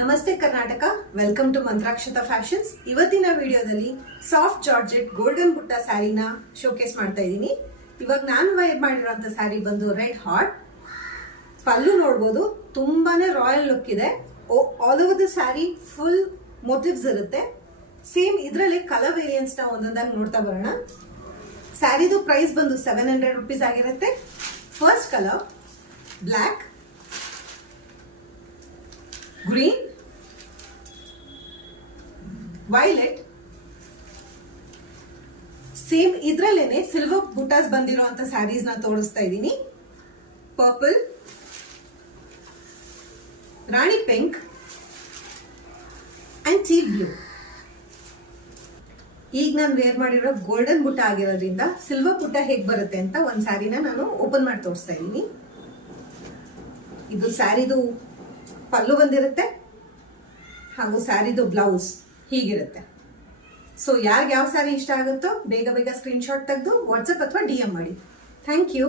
ನಮಸ್ತೆ Karnataka, welcome to ಮಂತ್ರಾಕ್ಷತ fashions. ಇವತ್ತಿನ ವಿಡಿಯೋದಲ್ಲಿ ಸಾಫ್ಟ್ ಜಾರ್ಜೆಟ್ ಗೋಲ್ಡನ್ ಬುಟ್ಟ ಸ್ಯಾರಿನ ಶೋಕೇಸ್ ಮಾಡ್ತಾ ಇದ್ದೀನಿ. ಇವಾಗ ನಾನು ವೇರ್ ಮಾಡಿರೋಂಥ ಸ್ಯಾರಿ ಬಂದು ರೆಡ್ ಹಾಟ್. ಪಲ್ಲು ನೋಡ್ಬೋದು, ತುಂಬಾನೇ ರಾಯಲ್ ಲುಕ್ ಇದೆ. All over the sari full motives ಇರುತ್ತೆ. ಸೇಮ್ ಇದರಲ್ಲಿ ಕಲರ್ ವೇರಿಯನ್ಸ್ ನ ಒಂದೊಂದಾಗಿ ನೋಡ್ತಾ ಬರೋಣ. ಸ್ಯಾರಿದು ಪ್ರೈಸ್ ಬಂದು 700 ರುಪೀಸ್ ಆಗಿರುತ್ತೆ. First colour black, green, violet, same ಇದ್ರಲ್ಲೇನೆ ಸಿಲ್ವರ್ ಬುಟಾಸ್ ಬಂದಿರೋ ಅಂತ ಸ್ಯಾರೀಸ್ ನ ತೋರಿಸ್ತಾ ಇದ್ದೀನಿ. ಪರ್ಪಲ್, ರಾಣಿ ಪಿಂಕ್ ಅಂಡ್ ಟೀ ಬ್ಲೂ. ಈಗ ನಾನು ವೇರ್ ಮಾಡಿರೋ ಗೋಲ್ಡನ್ ಬುಟ್ಟ ಆಗಿರೋದ್ರಿಂದ ಸಿಲ್ವರ್ ಬುಟ್ಟ ಹೇಗ್ ಬರುತ್ತೆ ಅಂತ ಒಂದ್ ಸ್ಯಾರಿನ ನಾನು ಓಪನ್ ಮಾಡಿ ತೋರಿಸ್ತಾ ಇದ್ದೀನಿ. ಇದು ಸ್ಯಾರಿದು ಪಲ್ಲು ಬಂದಿರುತ್ತೆ ಹಾಗೂ ಸ್ಯಾರಿದು ಬ್ಲೌಸ್ ಹೀಗಿರುತ್ತೆ. ಸೊ ಯಾರಿಗೆ ಯಾವ ಸ್ಯಾರಿ ಇಷ್ಟ ಆಗುತ್ತೋ ಬೇಗ ಬೇಗ ಸ್ಕ್ರೀನ್ ಶಾಟ್ ತೆಗೆದು ವಾಟ್ಸಪ್ ಅಥವಾ DM ಮಾಡಿ. Thank you.